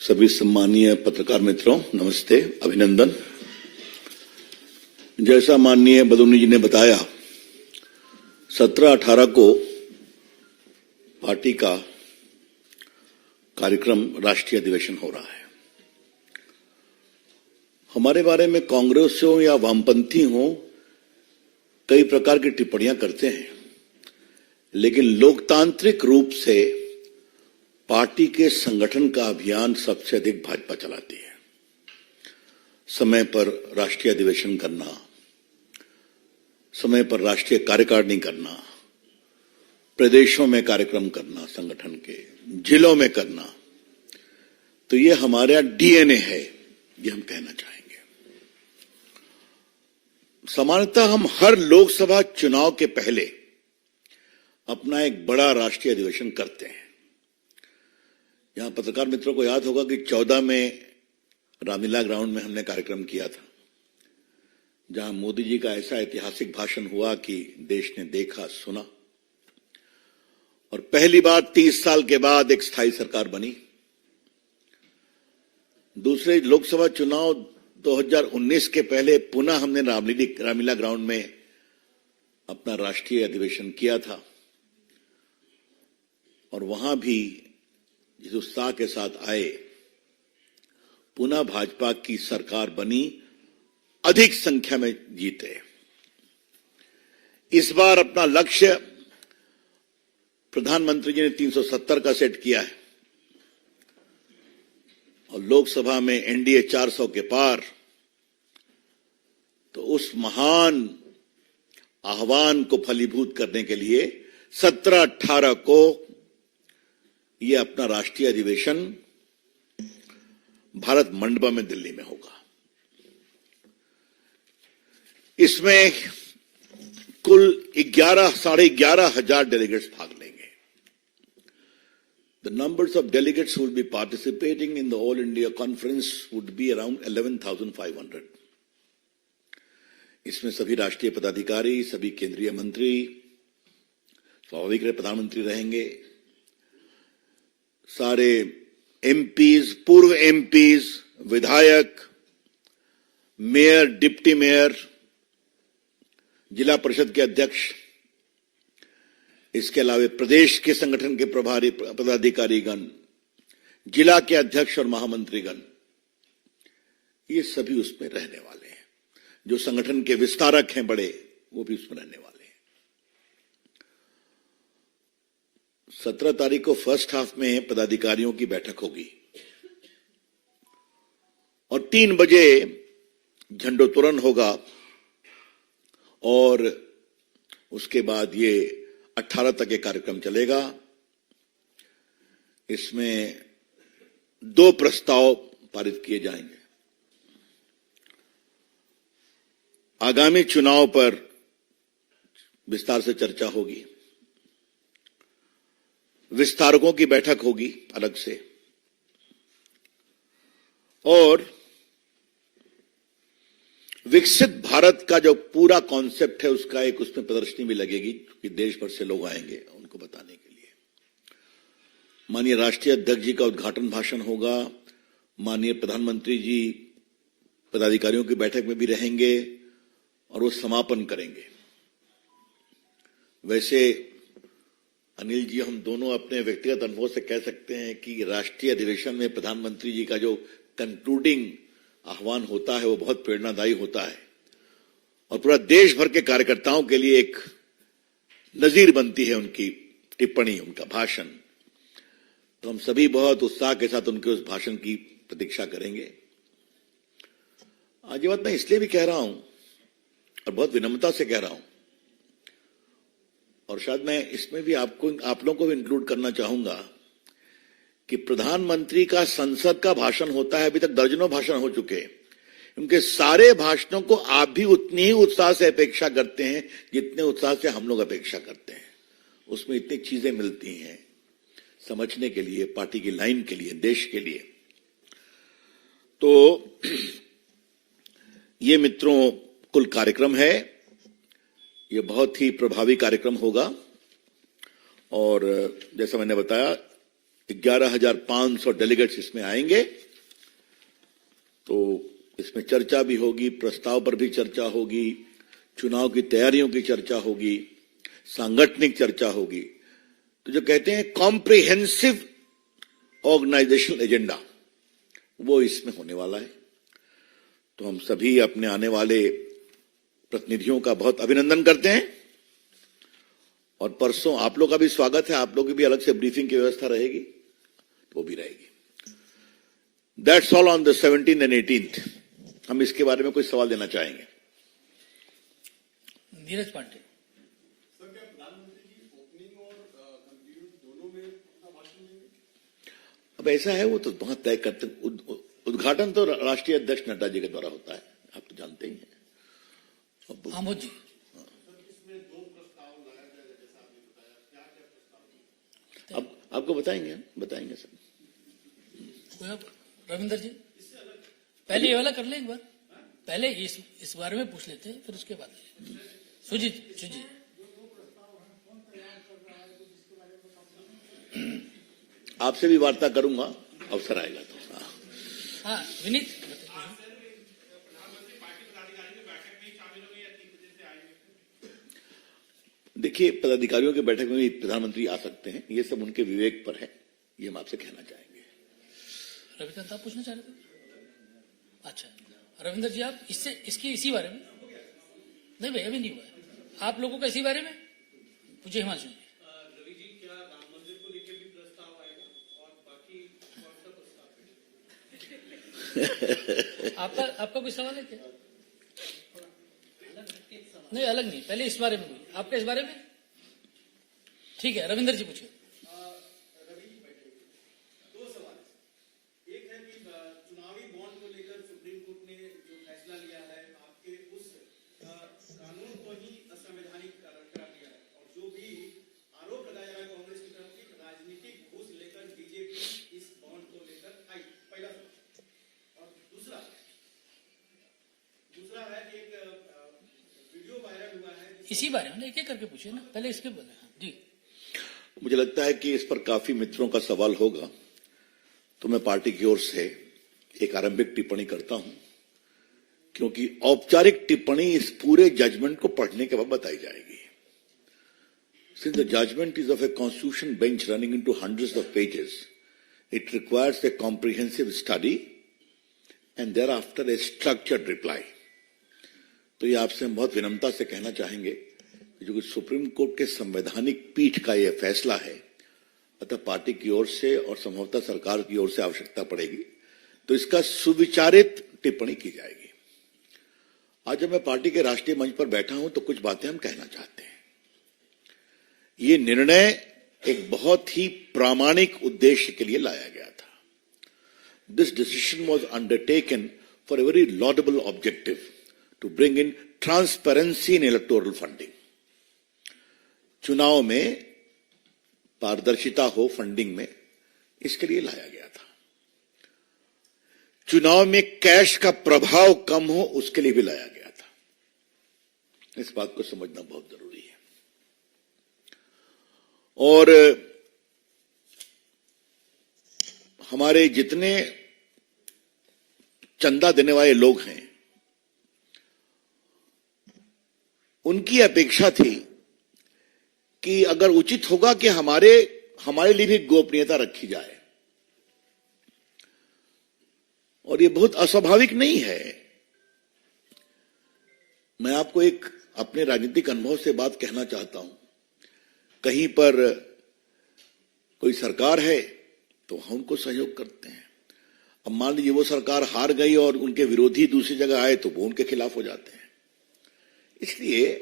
सभी सम्मानीय पत्रकार मित्रों, नमस्ते, अभिनंदन। जैसा माननीय बदौनी जी ने बताया, 17-18 को पार्टी का कार्यक्रम राष्ट्रीय अधिवेशन हो रहा है। हमारे बारे में कांग्रेस हो या वामपंथी हो, कई प्रकार की टिप्पणियां करते हैं, लेकिन लोकतांत्रिक रूप से पार्टी के संगठन का अभियान सबसे अधिक भाजपा चलाती है। समय पर राष्ट्रीय अधिवेशन करना, समय पर राष्ट्रीय कार्यकारिणी करना, प्रदेशों में कार्यक्रम करना, संगठन के जिलों में करना, तो ये हमारा डीएनए है, ये हम कहना चाहेंगे। सामान्यतः हम हर लोकसभा चुनाव के पहले अपना एक बड़ा राष्ट्रीय अधिवेशन करते हैं। यहां पत्रकार मित्रों को याद होगा कि 14 में रामलीला ग्राउंड में हमने कार्यक्रम किया था, जहां मोदी जी का ऐसा ऐतिहासिक भाषण हुआ कि देश ने देखा, सुना, और पहली बार 30 साल के बाद एक स्थायी सरकार बनी। दूसरे लोकसभा चुनाव 2019 के पहले पुनः हमने रामलीला ग्राउंड में अपना राष्ट्रीय अधिवेशन किया था, और वहां भी जिस उत्साह के साथ आए, पुनः भाजपा की सरकार बनी, अधिक संख्या में जीते। इस बार अपना लक्ष्य प्रधानमंत्री जी ने 370 का सेट किया है, और लोकसभा में एनडीए 400 के पार। तो उस महान आह्वान को फलीभूत करने के लिए 17-18 को ये अपना राष्ट्रीय अधिवेशन भारत मंडपम में दिल्ली में होगा। इसमें कुल 11,500 डेलीगेट्स भाग लेंगे। The numbers of delegates who will be participating in the All India Conference would be around 11,500. इसमें सभी राष्ट्रीय पदाधिकारी, सभी केंद्रीय मंत्री, स्वाभाविक रूप से प्रधानमंत्री रहेंगे, सारे एमपीज, पूर्व एमपीज, विधायक, मेयर, डिप्टी मेयर, जिला परिषद के अध्यक्ष, इसके अलावा प्रदेश के संगठन के प्रभारी पदाधिकारीगण, जिला के अध्यक्ष और महामंत्रीगण, ये सभी उसमें रहने वाले हैं। जो संगठन के विस्तारक हैं बड़े, वो भी उसमें रहने वाले हैं। 17 तारीख को फर्स्ट हाफ में पदाधिकारियों की बैठक होगी, और 3 बजे झंडोत्तोलन होगा, और उसके बाद ये 18 तक ये कार्यक्रम चलेगा। इसमें 2 प्रस्ताव पारित किए जाएंगे। आगामी चुनाव पर विस्तार से चर्चा होगी, विस्तारकों की बैठक होगी अलग से, और विकसित भारत का जो पूरा कॉन्सेप्ट है उसका एक उसमें प्रदर्शनी भी लगेगी, कि देश भर से लोग आएंगे उनको बताने के लिए। माननीय राष्ट्रीय अध्यक्ष जी का उद्घाटन भाषण होगा, माननीय प्रधानमंत्री जी पदाधिकारियों की बैठक में भी रहेंगे, और वो समापन करेंगे। वैसे अनिल जी, हम दोनों अपने व्यक्तिगत अनुभव से कह सकते हैं कि राष्ट्रीय अधिवेशन में प्रधानमंत्री जी का जो कंक्लूडिंग आह्वान होता है वो बहुत प्रेरणादायी होता है, और पूरा देश भर के कार्यकर्ताओं के लिए एक नजीर बनती है उनकी टिप्पणी, उनका भाषण। तो हम सभी बहुत उत्साह के साथ उनके उस भाषण की प्रतीक्षा करेंगे। आज ये बात मैं इसलिए भी कह रहा हूं, और बहुत विनम्रता से कह रहा हूं, और शायद मैं इसमें भी आप लोगों को भी इंक्लूड करना चाहूंगा, कि प्रधानमंत्री का संसद का भाषण होता है, अभी तक दर्जनों भाषण हो चुके हैं। उनके सारे भाषणों को आप भी उतनी ही उत्साह से अपेक्षा करते हैं जितने उत्साह से हम लोग अपेक्षा करते हैं। उसमें इतनी चीजें मिलती हैं समझने के लिए, पार्टी की लाइन के लिए, देश के लिए। तो ये मित्रों कुल कार्यक्रम है, ये बहुत ही प्रभावी कार्यक्रम होगा, और जैसा मैंने बताया 11,500 डेलीगेट्स इसमें आएंगे। तो इसमें चर्चा भी होगी, प्रस्ताव पर भी चर्चा होगी, चुनाव की तैयारियों की चर्चा होगी, सांगठनिक चर्चा होगी। तो जो कहते हैं कॉम्प्रिहेंसिव ऑर्गेनाइजेशनल एजेंडा, वो इसमें होने वाला है। तो हम सभी अपने आने वाले प्रतिनिधियों का बहुत अभिनंदन करते हैं और परसों आप लोग का भी स्वागत है। आप लोग की भी अलग से ब्रीफिंग की व्यवस्था रहेगी, तो वो भी रहेगी। That's all on the 17th and 18th। हम इसके बारे में कोई सवाल देना चाहेंगे? नीरज पांडे। सर, क्या प्रधानमंत्री जी ओपनिंग और कंक्लूजन दोनों में अपना भाषण देंगे? अब ऐसा है, वो तो बहुत तय करते हैं। उद्घाटन तो राष्ट्रीय अध्यक्ष नड्डा जी के द्वारा होता है, आप तो जानते ही हैं। आमोद जी। इसमें दो प्रस्ताव लाया जाएगा, जैसा आपने बताया, क्या क्या प्रस्ताव? अब आपको बताएंगे सर। रविंदर जी, पहले ये वाला कर ले एक बार, पहले इस बारे में पूछ लेते हैं, फिर उसके बाद सुजीत। आपसे भी वार्ता करूंगा, अवसर आएगा तो। हाँ विनीत। देखिए, पदाधिकारियों की बैठक में भी प्रधानमंत्री आ सकते हैं, ये सब उनके विवेक पर है, ये हम आपसे कहना चाहेंगे। रविकांत, आप पूछना चाह रहे थे? अच्छा, रविंदर जी, आप इसी बारे में? नहीं भाई, अभी नहीं हुआ है। आप लोगों का इसी बारे में पूछे हिमांशु जी। रवि जी, क्या राम मंदिर को लेकर भी प्रस्ताव आएगा और बाकी कौन सा प्रस्ताव? आपका कोई सवाल है क्या? नहीं, अलग नहीं, पहले इस बारे में कोई आपका, इस बारे में? ठीक है, रविंदर जी पूछिए। रवि जी बैठे, दो सवाल है। एक है कि चुनावी बॉन्ड को लेकर सुप्रीम कोर्ट ने जो फैसला लिया है, आपके उस कानून को ही असंवैधानिक करार दिया है, और जो भी आरोप लगाया जा रहा है कांग्रेस की तरफ की राजनीतिक घूस लेकर बीजेपी इस बॉन्ड को लेकर आई, पहला सवाल। और दूसरा है कि एक वीडियो वायरल हुआ है, इसी बारे में एक एक करके पूछिए ना, पहले इसके बोले। हाँ जी। मुझे लगता है कि इस पर काफी मित्रों का सवाल होगा, तो मैं पार्टी की ओर से एक आरंभिक टिप्पणी करता हूं, क्योंकि औपचारिक टिप्पणी इस पूरे जजमेंट को पढ़ने के बाद बताई जाएगी। Since the judgment is of a constitution bench running into hundreds of pages, it requires a comprehensive study and thereafter a structured reply. तो ये आपसे हम बहुत विनम्रता से कहना चाहेंगे कि जो कि सुप्रीम कोर्ट के संवैधानिक पीठ का यह फैसला है, अतः पार्टी की ओर से और संभवतः सरकार की ओर से आवश्यकता पड़ेगी तो इसका सुविचारित टिप्पणी की जाएगी। आज जब मैं पार्टी के राष्ट्रीय मंच पर बैठा हूं तो कुछ बातें हम कहना चाहते हैं। ये निर्णय एक बहुत ही प्रामाणिक उद्देश्य के लिए लाया गया था। This decision was undertaken for a very laudable objective to bring in transparency in electoral funding। चुनाव में पारदर्शिता हो फंडिंग में, इसके लिए लाया गया था। चुनाव में कैश का प्रभाव कम हो, उसके लिए भी लाया गया था। इस बात को समझना बहुत जरूरी है। और हमारे जितने चंदा देने वाले लोग हैं, उनकी अपेक्षा थी कि अगर उचित होगा कि हमारे लिए भी गोपनीयता रखी जाए, और ये बहुत अस्वाभाविक नहीं है। मैं आपको एक अपने राजनीतिक अनुभव से बात कहना चाहता हूं। कहीं पर कोई सरकार है तो हम उनको सहयोग करते हैं। अब मान लीजिए वो सरकार हार गई और उनके विरोधी दूसरी जगह आए तो वो उनके खिलाफ हो जाते हैं। इसलिए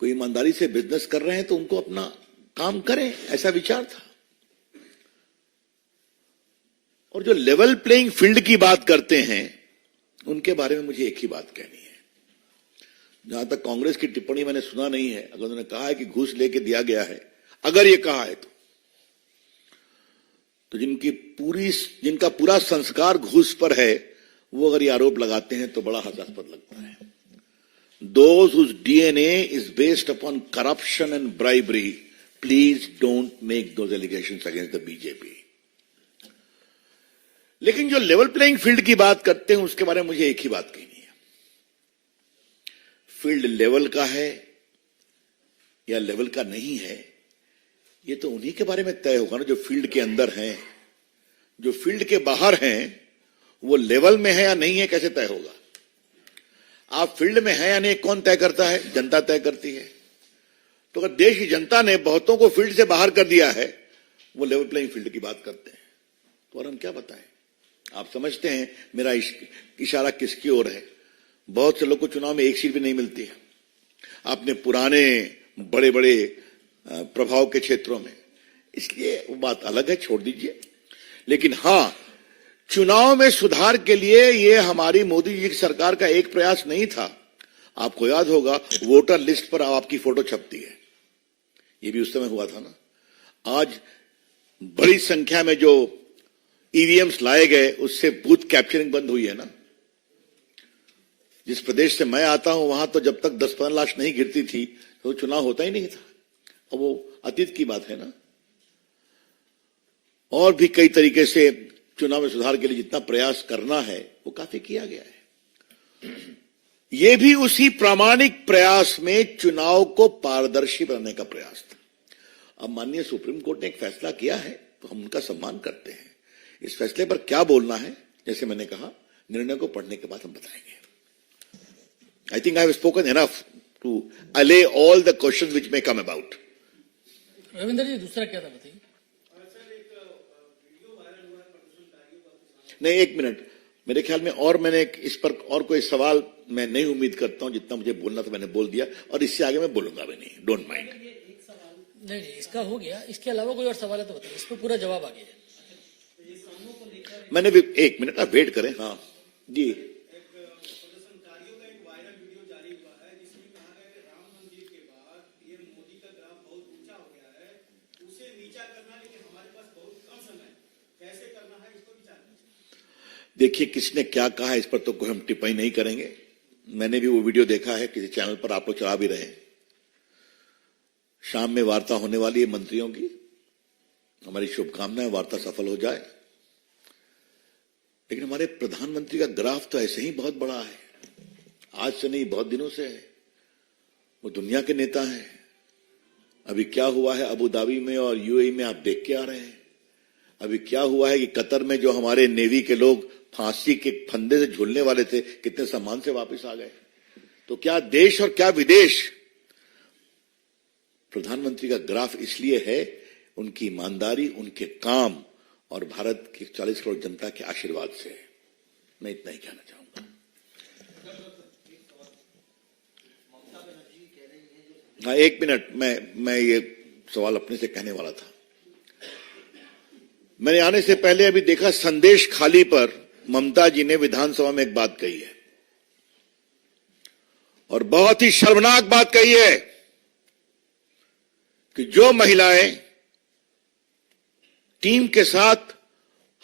कोई ईमानदारी से बिजनेस कर रहे हैं तो उनको अपना काम करें, ऐसा विचार था। और जो लेवल प्लेइंग फील्ड की बात करते हैं, उनके बारे में मुझे एक ही बात कहनी है। जहां तक कांग्रेस की टिप्पणी मैंने सुना नहीं है, अगर उन्होंने कहा है कि घूस लेके दिया गया है, अगर ये कहा है तो जिनका पूरा संस्कार घूस पर है, वो अगर ये आरोप लगाते हैं तो बड़ा हास्यास्पद लगता है। Those whose DNA is based upon corruption and bribery please don't make those allegations against the BJP. लेकिन जो लेवल प्लेइंग फील्ड की बात करते हैं उसके बारे में मुझे एक ही बात कहनी है, फील्ड लेवल का है या लेवल का नहीं है, ये तो उन्हीं के बारे में तय होगा ना जो फील्ड के अंदर हैं। जो फील्ड के बाहर हैं वो लेवल में है या नहीं है कैसे तय होगा? आप फील्ड में है या नहीं कौन तय करता है? जनता तय करती है। तो अगर देश की जनता ने बहुतों को फील्ड से बाहर कर दिया है, वो लेवल प्लेइंग फील्ड की बात करते हैं, तो और हम क्या बताएं? आप समझते हैं मेरा इशारा किसकी ओर है? बहुत से लोग को चुनाव में एक सीट भी नहीं मिलती है। आपने पुराने बड़े बड़े प्रभाव के क्षेत्रों में, इसलिए वो बात अलग है, छोड़ दीजिए। लेकिन हां, चुनाव में सुधार के लिए ये हमारी मोदी जी की सरकार का एक प्रयास नहीं था। आपको याद होगा वोटर लिस्ट पर आपकी फोटो छपती है, ये भी उस समय हुआ था ना। आज बड़ी संख्या में जो ईवीएम्स लाए गए उससे बूथ कैप्चरिंग बंद हुई है ना। जिस प्रदेश से मैं आता हूं वहां तो जब तक 10-15 लाश नहीं गिरती थी तो चुनाव होता ही नहीं था, और वो अतीत की बात है ना। और भी कई तरीके से चुनाव में सुधार के लिए जितना प्रयास करना है वो काफी किया गया है। ये भी उसी प्रामाणिक प्रयास में चुनाव को पारदर्शी बनाने का प्रयास था। अब माननीय सुप्रीम कोर्ट ने एक फैसला किया है तो हम उनका सम्मान करते हैं। इस फैसले पर क्या बोलना है, जैसे मैंने कहा, निर्णय को पढ़ने के बाद हम बताएंगे। I think I have spoken enough to allay all the questions which may come about. Ravinder ji दूसरा क्या था बताइए? नहीं, एक मिनट, मेरे ख्याल में और मैंने इस पर और कोई सवाल मैं नहीं उम्मीद करता हूं। जितना मुझे बोलना था मैंने बोल दिया, और इससे आगे मैं बोलूंगा भी नहीं। Don't mind. नहीं, इसका हो गया। इसके अलावा कोई और सवाल है तो बताइए, इस पर पूरा जवाब आ गया। मैंने भी, एक मिनट आप वेट करें। हाँ जी, प्रदर्शनकारियों का एक वायरल वीडियो जारी हुआ है जिसमें कहा गया कि राम मंदिर के बाद पीएम मोदी का ग्राफ बहुत ऊंचा हो गया है, उसे नीचा करना, लेकिन हमारे पास बहुत कम समय, कैसे करना है इसको विचार कीजिए। देखिए किसने क्या कहा है इस पर तो कोई हम टिप्पणी नहीं करेंगे। मैंने भी वो वीडियो देखा है, किसी चैनल पर आप लोग चला भी रहे हैं। शाम में वार्ता होने वाली है मंत्रियों की, हमारी शुभकामनाएं वार्ता सफल हो जाए। लेकिन हमारे प्रधानमंत्री का ग्राफ तो ऐसे ही बहुत बड़ा है, आज से नहीं बहुत दिनों से है। वो दुनिया के नेता हैं। अभी क्या हुआ है अबू धाबी में और यूएई में आप देख के आ रहे हैं। अभी क्या हुआ है कि कतर में जो हमारे नेवी के लोग फांसी के फंदे से झूलने वाले थे, कितने सम्मान से वापस आ गए। तो क्या देश और क्या विदेश, प्रधानमंत्री का ग्राफ इसलिए है उनकी ईमानदारी, उनके काम और भारत की 40 करोड़ जनता के आशीर्वाद से। मैं इतना ही कहना चाहूंगा। हाँ, एक मिनट, मैं ये सवाल अपने से कहने वाला था। मैंने आने से पहले अभी देखा संदेश खाली पर ममता जी ने विधानसभा में एक बात कही है, और बहुत ही शर्मनाक बात कही है कि जो महिलाएं टीम के साथ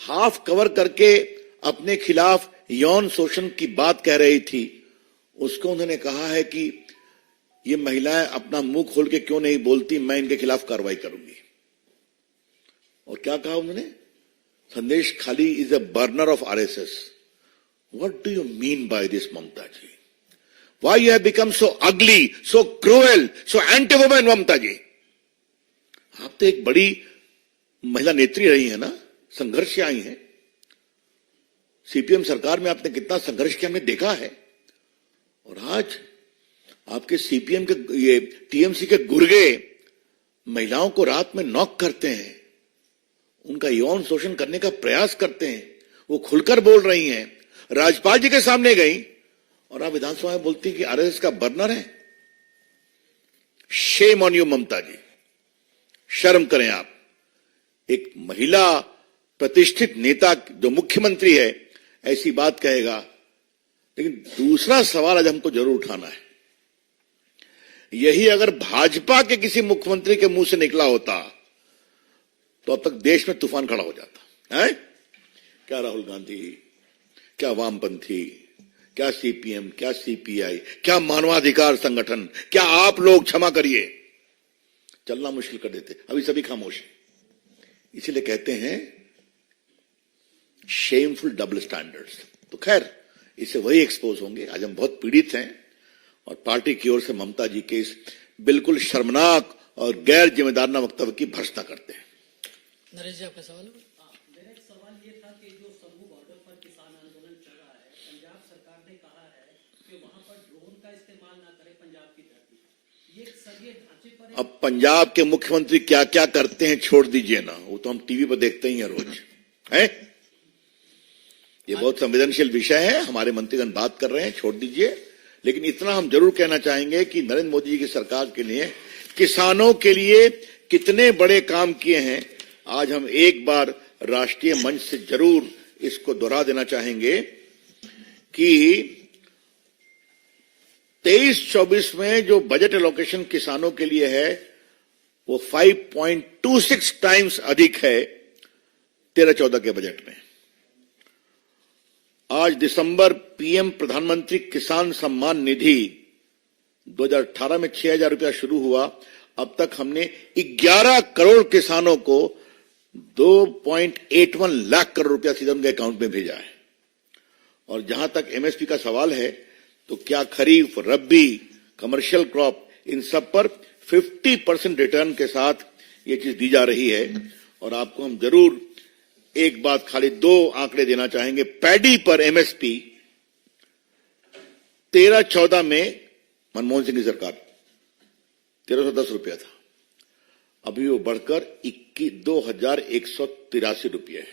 हाफ कवर करके अपने खिलाफ यौन शोषण की बात कह रही थी, उसको उन्होंने कहा है कि ये महिलाएं अपना मुंह खोल के क्यों नहीं बोलती, मैं इनके खिलाफ कार्रवाई करूंगी। और क्या कहा उन्होंने? Sandeshkhali is a burner of RSS. What do you mean by this Mamata ji? Why you have become so ugly, so cruel, so anti women Mamata ji? आप तो एक बड़ी महिला नेत्री रही है ना, संघर्ष से आई हैं। सीपीएम सरकार में आपने कितना संघर्ष किया हमने देखा है। और आज आपके सीपीएम के, ये टीएमसी के गुर्गे महिलाओं को रात में नॉक करते हैं, उनका यौन शोषण करने का प्रयास करते हैं। वो खुलकर बोल रही हैं, राज्यपाल जी के सामने गई और आप विधानसभा में बोलती हैं कि आरएसएस का बर्नर है। शेम ऑन यू ममता जी, शर्म करें आप। एक महिला प्रतिष्ठित नेता जो मुख्यमंत्री है ऐसी बात कहेगा। लेकिन दूसरा सवाल आज हमको जरूर उठाना है, यही अगर भाजपा के किसी मुख्यमंत्री के मुंह से निकला होता तो अब तक देश में तूफान खड़ा हो जाता है। क्या राहुल गांधी, क्या वामपंथी, क्या सीपीएम, क्या सीपीआई, क्या मानवाधिकार संगठन, क्या आप लोग, क्षमा करिए, चलना मुश्किल कर देते। अभी सभी खामोश हैं। इसीलिए कहते हैं शेमफुल डबल स्टैंडर्ड्स। तो खैर, इससे वही एक्सपोज होंगे। आज हम बहुत पीड़ित हैं और पार्टी की ओर से ममता जी के इस बिल्कुल शर्मनाक और गैर जिम्मेदाराना वक्तव्य की भर्त्सना करते हैं। नरेश जी, आपका सवाल है? मेरा एक सवाल ये था कि जो समूह बॉर्डर पर किसान आंदोलन चल रहा है, पंजाब सरकार ने कहा है कि वहां पर ड्रोन का इस्तेमाल ना करें पंजाब की धरती पर। ये सभी ढांचे पर अब पंजाब के मुख्यमंत्री क्या क्या करते हैं छोड़ दीजिए ना, वो तो हम टीवी पर देखते ही हैं रोज है। ये बहुत संवेदनशील विषय है, हमारे मंत्रीगण बात कर रहे हैं, छोड़ दीजिए। लेकिन इतना हम जरूर कहना चाहेंगे कि नरेंद्र मोदी जी की सरकार के लिए किसानों के लिए कितने बड़े काम किए हैं, आज हम एक बार राष्ट्रीय मंच से जरूर इसको दोहरा देना चाहेंगे कि 23-24 में जो बजट एलोकेशन किसानों के लिए है वो 5.26 टाइम्स अधिक है 13-14 के बजट में। आज दिसंबर पीएम प्रधानमंत्री किसान सम्मान निधि 2018 में 6,000 रुपया शुरू हुआ, अब तक हमने 11 करोड़ किसानों को 2.81 लाख करोड़ रुपया सीधे उनके अकाउंट में भेजा है। और जहां तक एमएसपी का सवाल है, तो क्या खरीफ, रबी, कमर्शियल क्रॉप, इन सब पर 50% रिटर्न के साथ ये चीज दी जा रही है। और आपको हम जरूर एक बात, खाली 2 आंकड़े देना चाहेंगे। पैडी पर एमएसपी 13-14 में मनमोहन सिंह की सरकार 1310 रुपया था, अभी वो बढ़कर 2,183 रुपये है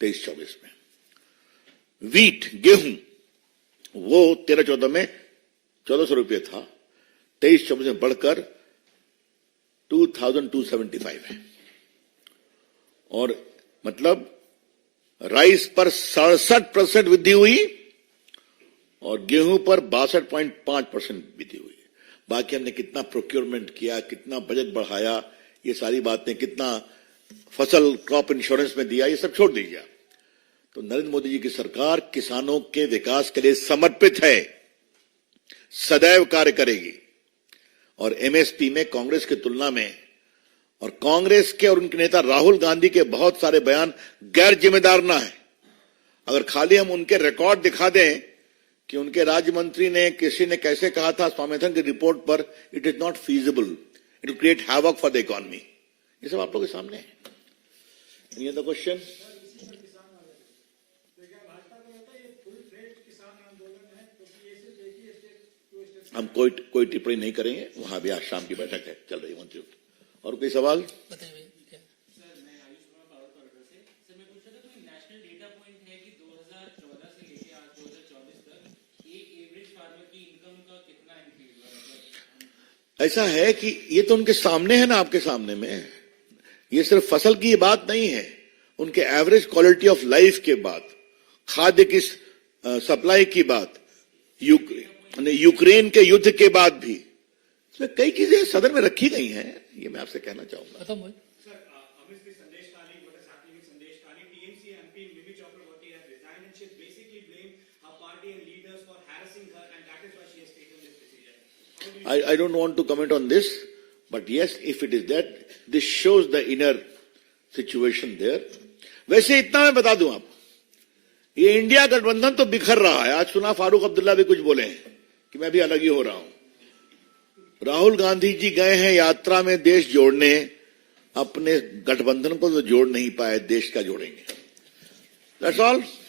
23-24 में। वीट, गेहूं, वो 13-14 में 1,400 रुपये था, 23-24 में बढ़कर 2,275 है। और मतलब राइस पर 67% वृद्धि हुई और गेहूं पर 62.5% वृद्धि हुई। बाकी हमने कितना प्रोक्योरमेंट किया, कितना बजट बढ़ाया, ये सारी बातें, कितना फसल क्रॉप इंश्योरेंस में दिया, ये सब छोड़ दीजिए। तो नरेंद्र मोदी जी की सरकार किसानों के विकास के लिए समर्पित है, सदैव कार्य करेगी। और एमएसपी में कांग्रेस की तुलना में, और कांग्रेस के और उनके नेता राहुल गांधी के बहुत सारे बयान गैर जिम्मेदाराना है। अगर खाली हम उनके रिकॉर्ड दिखा दें कि उनके राज्य मंत्री ने, किसी ने कैसे कहा था स्वामीनाथन की रिपोर्ट पर, it is not feasible, it will create havoc for the economy, ये सब आप लोगों के सामने है। Any other question? हम कोई टिप्पणी नहीं करेंगे, वहां भी आज शाम की बैठक है, चल रही मंत्री। और कोई सवाल? बताइए भैया, क्या? सर, मैं आयुष कुमार पावर कॉरिडोर से। सर, मैं पूछ रहा था कोई नेशनल डेटा पॉइंट है कि 2014 से लेके आज 2024 तक एक एवरेज फार्मर की इनकम का कितना इंक्रीज हुआ? मतलब ऐसा है कि ये तो उनके सामने है ना, आपके सामने में। ये सिर्फ फसल की बात नहीं है, उनके एवरेज क्वालिटी ऑफ लाइफ के बाद, खाद्य की सप्लाई की बात, यूक्रेन के युद्ध के बाद भी, इसमें कई चीजें सदन में रखी गई हैं, ये मैं आपसे कहना चाहूंगा। खत्म हुई? I don't want to comment on this, but yes, if it is that, this shows the inner situation there. वैसे इतना मैं बता दूं आप, ये इंडिया गठबंधन तो बिखर रहा है। आज सुना फारूक अब्दुल्ला भी कुछ बोले हैं कि मैं भी अलग ही हो रहा हूं। राहुल गांधी जी गए हैं यात्रा में देश जोड़ने, अपने गठबंधन को तो जोड़ नहीं पाए, देश का जोड़ेंगे। That's all.